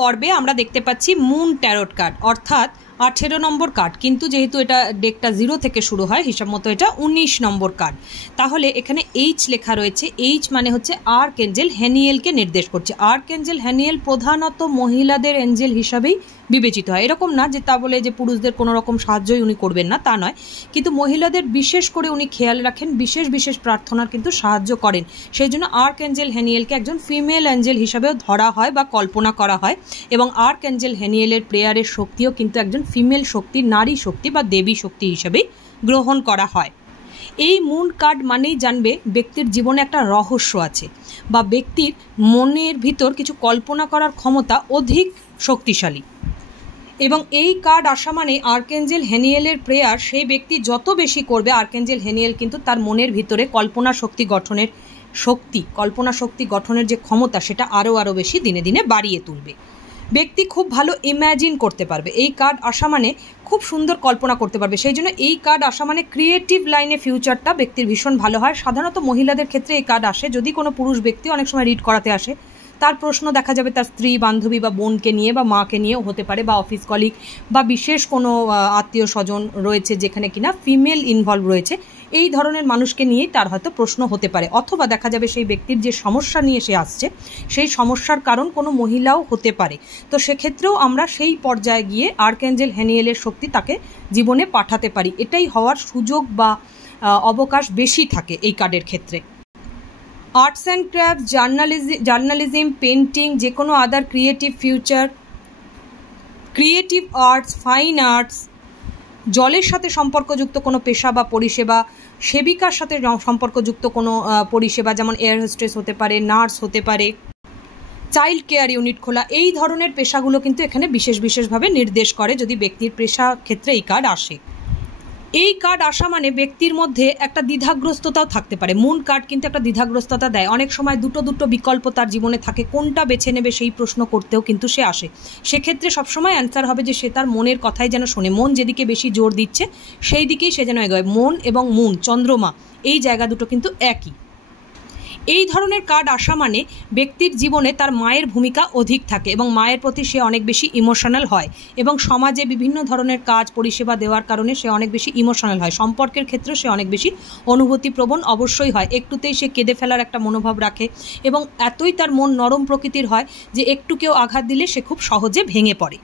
পর্বে আমরা দেখতে পাচ্ছি মুন ট্যারট কার্ড, অর্থাৎ 18 নম্বর কার্ড, কিন্তু যেহেতু এটা ডেকটা 0 থেকে শুরু হয়, হিসাব মতো এটা 19 নম্বর কার্ড। তাহলে এখানে এইচ লেখা রয়েছে। এইচ মানে হচ্ছে আর্কএঞ্জেল হ্যানিয়েলকে নির্দেশ করছে। আর্কএঞ্জেল হ্যানিয়েল প্রধানত মহিলাদের এঞ্জেল হিসাবেই বিবেচিত হয়। এরকম না যে তা বলে যে পুরুষদের কোনো রকম সাহায্যই উনি করবেন না, তা নয়, কিন্তু মহিলাদের বিশেষ করে উনি খেয়াল রাখেন, বিশেষ বিশেষ প্রার্থনার কিন্তু সাহায্য করেন। সেই জন্য আর্কএঞ্জেল হ্যানিয়েলকে একজন ফিমেল এঞ্জেল হিসাবেও ধরা হয় বা কল্পনা করা হয়, এবং আর্কএঞ্জেল হ্যানিয়েলের প্রেয়ারের শক্তিও কিন্তু একজন ফিমেল শক্তি, নারী শক্তি বা দেবী শক্তি হিসেবেই গ্রহণ করা হয়। এই মুন কার্ড মানেই জানবে ব্যক্তির জীবনে একটা রহস্য আছে, বা ব্যক্তির মনের ভিতর কিছু কল্পনা করার ক্ষমতা অধিক শক্তিশালী। এবং এই কার্ড আসা মানে আর্কএঞ্জেল হ্যানিয়েলের প্রেয়ার সেই ব্যক্তি যত বেশি করবে, আর্কএঞ্জেল হ্যানিয়েল কিন্তু তার মনের ভিতরে কল্পনা শক্তি গঠনের যে ক্ষমতা, সেটা আরও বেশি দিনে দিনে বাড়িয়ে তুলবে। ব্যক্তি খুব ভালো ইম্যাজিন করতে পারবে। এই কার্ড আসা মানে খুব সুন্দর কল্পনা করতে পারবে। সেই জন্য এই কার্ড আসা মানে ক্রিয়েটিভ লাইনে ফিউচারটা ব্যক্তির ভীষণ ভালো হয়। সাধারণত মহিলাদের ক্ষেত্রে এই কার্ড আসে। যদি কোনো পুরুষ ব্যক্তি অনেক সময় রিড করাতে আসে, তার প্রশ্ন দেখা যাবে তার স্ত্রী, বান্ধবী বা বোনকে নিয়ে বা মাকে নিয়েও হতে পারে, বা অফিস কলিগ বা বিশেষ কোনো আত্মীয় স্বজন রয়েছে যেখানে কিনা ফিমেল ইনভলভ রয়েছে, এই ধরনের মানুষকে নিয়েই তার হয়তো প্রশ্ন হতে পারে। অথবা দেখা যাবে সেই ব্যক্তির যে সমস্যা নিয়ে সে আসছে, সেই সমস্যার কারণ কোনো মহিলাও হতে পারে। তো সেক্ষেত্রেও আমরা সেই পর্যায়ে গিয়ে আর্কএঞ্জেল হ্যানিয়েলের শক্তি তাকে জীবনে পাঠাতে পারি। এটাই হওয়ার সুযোগ বা অবকাশ বেশি থাকে এই কার্ডের ক্ষেত্রে। Arts and craft, journalism, painting, যে কোনো other creative future, creative arts, fine arts, জলের সাথে সম্পর্কযুক্ত কোনো পেশা বা পরিষেবা, সেবিকার সাথে সম্পর্কযুক্ত কোনো পরিষেবা, যেমন এয়ার হোস্টেস হতে পারে, নার্স হতে পারে, চাইল্ড কেয়ার ইউনিট খোলা, এই ধরনের পেশাগুলো কিন্তু এখানে বিশেষভাবে নির্দেশ করে যদি ব্যক্তির পেশা ক্ষেত্রে এই কার্ড আসে। এই কার্ড আসা মানে ব্যক্তির মধ্যে একটা দ্বিধাগ্রস্ততাও থাকতে পারে। মুন কার্ড কিন্তু একটা দ্বিধাগ্রস্ততা দেয়। অনেক সময় দুটো বিকল্প তার জীবনে থাকে, কোনটা বেছে নেবে সেই প্রশ্ন করতেও কিন্তু সে আসে। সেক্ষেত্রে সবসময় অ্যান্সার হবে যে সে তার মনের কথাই যেন শোনে। মন যেদিকে বেশি জোর দিচ্ছে সেই দিকেই সে যেন এগোয়। মন এবং মুন, চন্দ্রমা, এই জায়গা দুটো কিন্তু একই। এই ধরনের কার্ড আসা মানে ব্যক্তির জীবনে তার মায়ের ভূমিকা অধিক থাকে এবং মায়ের প্রতি সে অনেক বেশি ইমোশনাল হয়, এবং সমাজে বিভিন্ন ধরনের কাজ পরিষেবা দেওয়ার কারণে সে অনেক বেশি ইমোশনাল হয়। সম্পর্কের ক্ষেত্রে সে অনেক বেশি অনুভূতিপ্রবণ অবশ্যই হয়। একটুতেই সে কেঁদে ফেলার একটা মনোভাব রাখে, এবং এতই তার মন নরম প্রকৃতির হয় যে একটু কেউ আঘাত দিলে সে খুব সহজে ভেঙে পড়ে।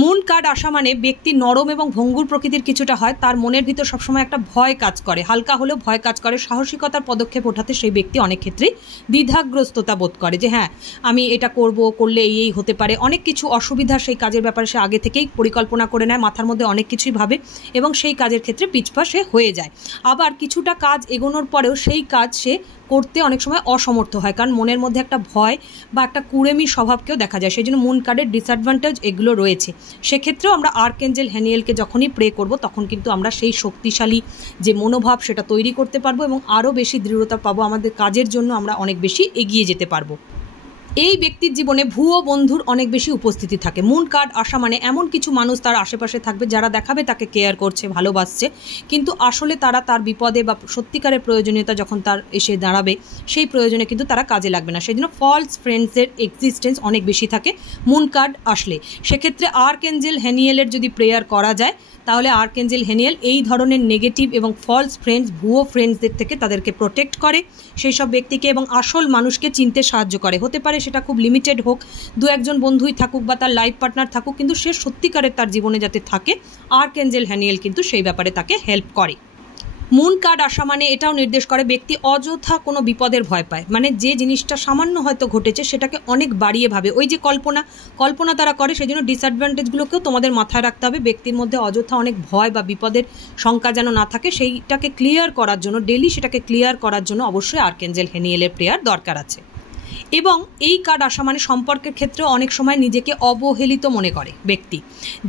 মুন কার্ড আসা মানে ব্যক্তি নরম এবং ভঙ্গুর প্রকৃতির কিছুটা হয়। তার মনের ভিতর সবসময় একটা ভয় কাজ করে, হালকা হলেও ভয় কাজ করে। সাহসিকতার পদক্ষেপ ওঠাতে সেই ব্যক্তি অনেক ক্ষেত্রেই দ্বিধাগ্রস্ততা বোধ করে যে হ্যাঁ, আমি এটা করলে এই হতে পারে। অনেক কিছু অসুবিধা সেই কাজের ব্যাপারে সে আগে থেকেই পরিকল্পনা করে নেয়, মাথার মধ্যে অনেক কিছুই ভাবে, এবং সেই কাজের ক্ষেত্রে পিছপা সে হয়ে যায়। আবার কিছুটা কাজ এগোনোর পরেও সেই কাজ সে করতে অনেক সময় অসমর্থ হয়, কারণ মনের মধ্যে একটা ভয় বা একটা কুড়েমি স্বভাবকেও দেখা যায়। সেই জন্য মুন কার্ডের ডিসঅ্যাডভান্টেজ এগুলো রয়েছে। সেক্ষেত্রেও আমরা আর্কএঞ্জেল হ্যানিয়েলকে যখনই প্রে করব, তখন কিন্তু আমরা সেই শক্তিশালী যে মনোভাব সেটা তৈরি করতে পারবো, এবং আরও বেশি দৃঢ়তা পাবো। আমাদের কাজের জন্য আমরা অনেক বেশি এগিয়ে যেতে পারবো। এই ব্যক্তির জীবনে ভুয়ো বন্ধুর অনেক বেশি উপস্থিতি থাকে। মুন কার্ড আসা মানে এমন কিছু মানুষ তার আশেপাশে থাকবে যারা দেখাবে তাকে কেয়ার করছে, ভালোবাসছে, কিন্তু আসলে তারা তার বিপদে বা সত্যিকারের প্রয়োজনীয়তা যখন তার এসে দাঁড়াবে, সেই প্রয়োজনে কিন্তু তারা কাজে লাগবে না। সেই জন্য ফলস ফ্রেন্ডসের এক্সিস্টেন্স অনেক বেশি থাকে মুন কার্ড আসলে। সেক্ষেত্রে আর্কএঞ্জেল হ্যানিয়েলের যদি প্রেয়ার করা যায়, তাহলে আর্কএঞ্জেল হ্যানিয়েল এই ধরনের নেগেটিভ এবং ফলস ফ্রেন্ডস, ভুয়ো ফ্রেন্ডসদের থেকে তাদেরকে প্রোটেক্ট করে, সেই সব ব্যক্তিকে এবং আসল মানুষকে চিনতে সাহায্য করে। হতে পারে সেটা খুব লিমিটেড হোক, 2-1 বন্ধুই থাকুক বা তার লাইফ পার্টনার থাকুক, কিন্তু সে সত্যিকারের তার জীবনে যাতে থাকে, আর্কএঞ্জেল হ্যানিয়েল কিন্তু সেই ব্যাপারে তাকে হেল্প করে। মুন কার্ড আসা মানে এটাও নির্দেশ করে ব্যক্তি অযথা কোনো বিপদের ভয় পায়। মানে যে জিনিসটা সামান্য হয়তো ঘটেছে সেটাকে অনেক বাড়িয়ে ভাবে। ওই যে কল্পনা তারা করে। সেই জন্য ডিসঅ্যাডভান্টেজগুলোকেও তোমাদের মাথায় রাখতে হবে। ব্যক্তির মধ্যে অযথা অনেক ভয় বা বিপদের শঙ্কা যেন না থাকে, সেইটাকে ক্লিয়ার করার জন্য, ডেলি সেটাকে ক্লিয়ার করার জন্য অবশ্যই আর্কএঞ্জেল হ্যানিয়েলের প্রেয়ার দরকার আছে। এবং এই কার্ড আসা মানে সম্পর্কের ক্ষেত্রে অনেক সময় নিজেকে অবহেলিত মনে করে ব্যক্তি,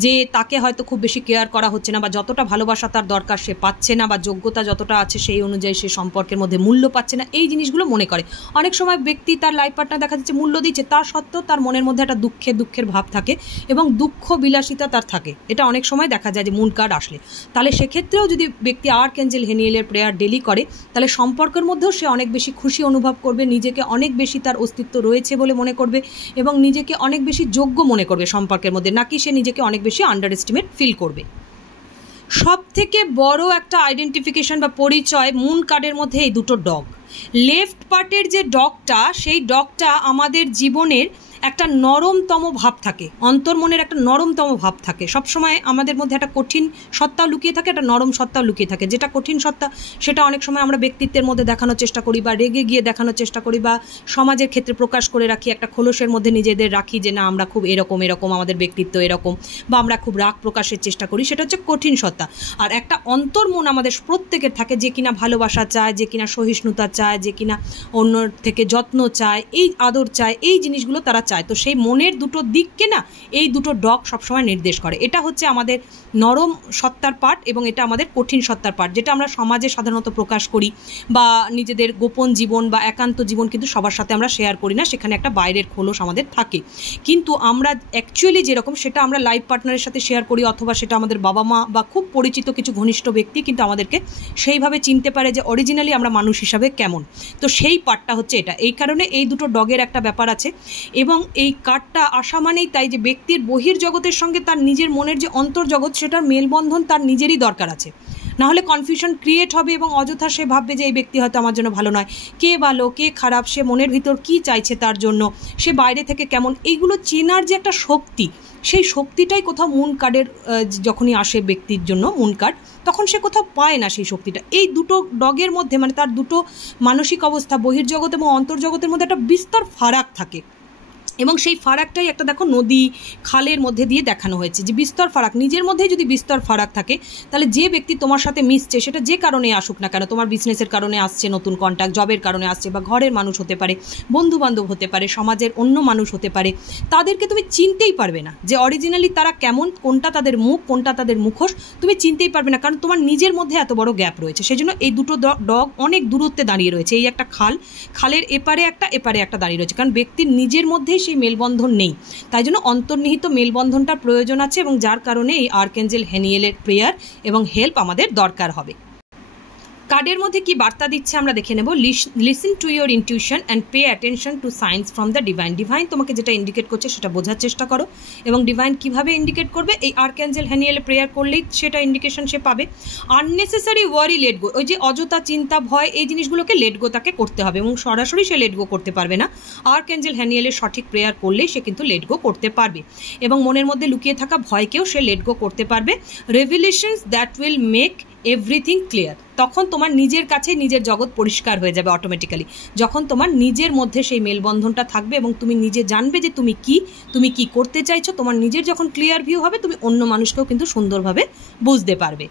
যে তাকে হয়তো খুব বেশি কেয়ার করা হচ্ছে না, বা যতটা ভালোবাসা তার দরকার সে পাচ্ছে না, বা যোগ্যতা যতটা আছে সেই অনুযায়ী সে সম্পর্কের মধ্যে মূল্য পাচ্ছে না, এই জিনিসগুলো মনে করে। অনেক সময় ব্যক্তি তার লাইফ পার্টনার দেখা যাচ্ছে মূল্য দিচ্ছে, তার সত্ত্বেও তার মনের মধ্যে একটা দুঃখের ভাব থাকে এবং দুঃখ বিলাসিতা তার থাকে। এটা অনেক সময় দেখা যায় যে মুন কার্ড আসলে। তাহলে সেক্ষেত্রেও যদি ব্যক্তি আর্কএঞ্জেল হ্যানিয়েলের প্রেয়ার ডেলি করে, তাহলে সম্পর্কের মধ্যেও সে অনেক বেশি খুশি অনুভব করবে, নিজেকে অনেক বেশি তার অস্তিত্ব রয়েছে বলে মনে করবে এবং নিজেকে অনেক বেশি যোগ্য মনে করবে সম্পর্কের মধ্যে, নাকি সে নিজেকে অনেক বেশি আন্ডার এস্টিমেট ফিল করবে। সব থেকে বড় একটা আইডেন্টিফিকেশন বা পরিচয় মুন কার্ডের মধ্যে এই দুটো ডগ। লেফট পার্টের যে ডগটা, সেই ডগটা আমাদের জীবনের একটা নরমতম ভাব থাকে, অন্তর্মনের একটা নরমতম ভাব থাকে। সবসময় আমাদের মধ্যে একটা কঠিন সত্তাও লুকিয়ে থাকে, একটা নরম সত্তাও লুকিয়ে থাকে। যেটা কঠিন সত্তা সেটা অনেক সময় আমরা ব্যক্তিত্বের মধ্যে দেখানোর চেষ্টা করি, বা রেগে গিয়ে দেখানোর চেষ্টা করি, বা সমাজের ক্ষেত্রে প্রকাশ করে রাখি, একটা খোলসের মধ্যে নিজেদের রাখি যে না আমরা খুব এরকম আমাদের ব্যক্তিত্ব এরকম, বা আমরা খুব রাগ প্রকাশের চেষ্টা করি, সেটা হচ্ছে কঠিন সত্তা। আর একটা অন্তর্মন আমাদের প্রত্যেকের থাকে, যে কিনা ভালোবাসা চায়, যে কিনা সহিষ্ণুতা চায়, যে কিনা অন্যর থেকে যত্ন চায়, এই আদর চায়, এই জিনিসগুলো তারা চায়। তো সেই মনের দুটো দিককে না এই দুটো ডগ সবসময় নির্দেশ করে। এটা হচ্ছে আমাদের নরম সত্তার পার্ট এবং এটা আমাদের কঠিন সত্তার পার্ট, যেটা আমরা সমাজে সাধারণত প্রকাশ করি, বা নিজেদের গোপন জীবন বা একান্ত জীবন কিন্তু সবার সাথে আমরা শেয়ার করি না, সেখানে একটা বাইরের খোলস আমাদের থাকে। কিন্তু আমরা অ্যাকচুয়ালি যেরকম সেটা আমরা লাইফ পার্টনারের সাথে শেয়ার করি, অথবা সেটা আমাদের বাবা মা বা খুব পরিচিত কিছু ঘনিষ্ঠ ব্যক্তি কিন্তু আমাদেরকে সেইভাবে চিনতে পারে যে অরিজিনালি আমরা মানুষ হিসাবে কেমন। তো সেই পার্টটা হচ্ছে এটা। এই কারণে এই দুটো ডগের একটা ব্যাপার আছে। এবং এই কার্ডটা আসা মানেই তাই যে ব্যক্তির বহির্জগতের সঙ্গে তার নিজের মনের যে অন্তর্জগৎ সেটার মেলবন্ধন তার নিজেরই দরকার আছে, নাহলে কনফিউশন ক্রিয়েট হবে এবং অযথা সে ভাববে যে এই ব্যক্তি হয়তো আমার জন্য ভালো নয়, কে ভালো কে খারাপ, সে মনের ভিতর কি চাইছে তার জন্য, সে বাইরে থেকে কেমন, এইগুলো চেনার যে একটা শক্তি, সেই শক্তিটাই কোথাও মুন কার্ডের যখনই আসে ব্যক্তির জন্য মুন কার্ড, তখন সে কোথাও পায় না সেই শক্তিটা। এই দুটো ডগের মধ্যে মানে তার দুটো মানসিক অবস্থা বহির্জগৎ এবং অন্তর্জগতের মধ্যে একটা বিস্তর ফারাক থাকে, এবং সেই ফারাকটাই একটা দেখো নদী খালের মধ্যে দিয়ে দেখানো হয়েছে যে বিস্তর ফারাক। নিজের মধ্যেই যদি বিস্তর ফারাক থাকে তাহলে যে ব্যক্তি তোমার সাথে মিশছে সেটা যে কারণে আসুক না কেন, তোমার বিজনেসের কারণে আসছে, নতুন কন্ট্যাক্ট, জবের কারণে আসছে, বা ঘরের মানুষ হতে পারে, বন্ধু বান্ধব হতে পারে, সমাজের অন্য মানুষ হতে পারে, তাদেরকে তুমি চিনতেই পারবে না যে অরিজিনালি তারা কেমন, কোনটা তাদের মুখ, কোনটা তাদের মুখোশ, তুমি চিনতেই পারবে না, কারণ তোমার নিজের মধ্যে এত বড় গ্যাপ রয়েছে। সেজন্য এই দুটো ডগ অনেক দূরত্বে দাঁড়িয়ে রয়েছে। এই একটা খালের এপারে একটা দাঁড়িয়ে রয়েছে, কারণ ব্যক্তির নিজের মধ্যেই সেই মেলবন্ধন নেই, তাই জন্য অন্তর্নিহিত মেলবন্ধনটার প্রয়োজন আছে, এবং যার কারণে এই আর্কএঞ্জেল হেনিয়েলের প্রেয়ার এবং হেল্প আমাদের দরকার হবে। কার্ডের মধ্যে কি বার্তা দিচ্ছে আমরা দেখে নেব। Listen to your intuition and pay attention to science from the divine. Divine তোমাকে যেটা ইন্ডিকেট করছে সেটা বোঝার চেষ্টা করো, এবং ডিভাইন কিভাবে ইন্ডিকেট করবে, এই আর্কএঞ্জেল হেনিয়েলে প্রেয়ার করলেই সেটা ইন্ডিকেশন সে পাবে। আননেসেসারি ওয়ারি লেট গো, ওই যে অযথা চিন্তা ভয় এই জিনিসগুলোকে লেট গো তাকে করতে হবে, এবং সরাসরি সে লেট গো করতে পারবে না। আর্কএঞ্জেল হেনিয়েলের সঠিক প্রেয়ার করলেই সে কিন্তু লেট গো করতে পারবে, এবং মনের মধ্যে লুকিয়ে থাকা ভয়কেও সে লেট গো করতে পারবে। Revelations that will make everything clear, তখন তোমার নিজের কাছে নিজের জগৎ পরিষ্কার হয়ে যাবে অটোমেটিক্যালি, যখন তোমার নিজের মধ্যে সেই মেলবন্ধনটা থাকবে এবং তুমি নিজে জানবে যে তুমি কি করতে চাইছো। তোমার নিজের যখন ক্লিয়ার ভিউ হবে, তুমি অন্য মানুষকেও কিন্তু সুন্দরভাবে বুঝতে পারবে।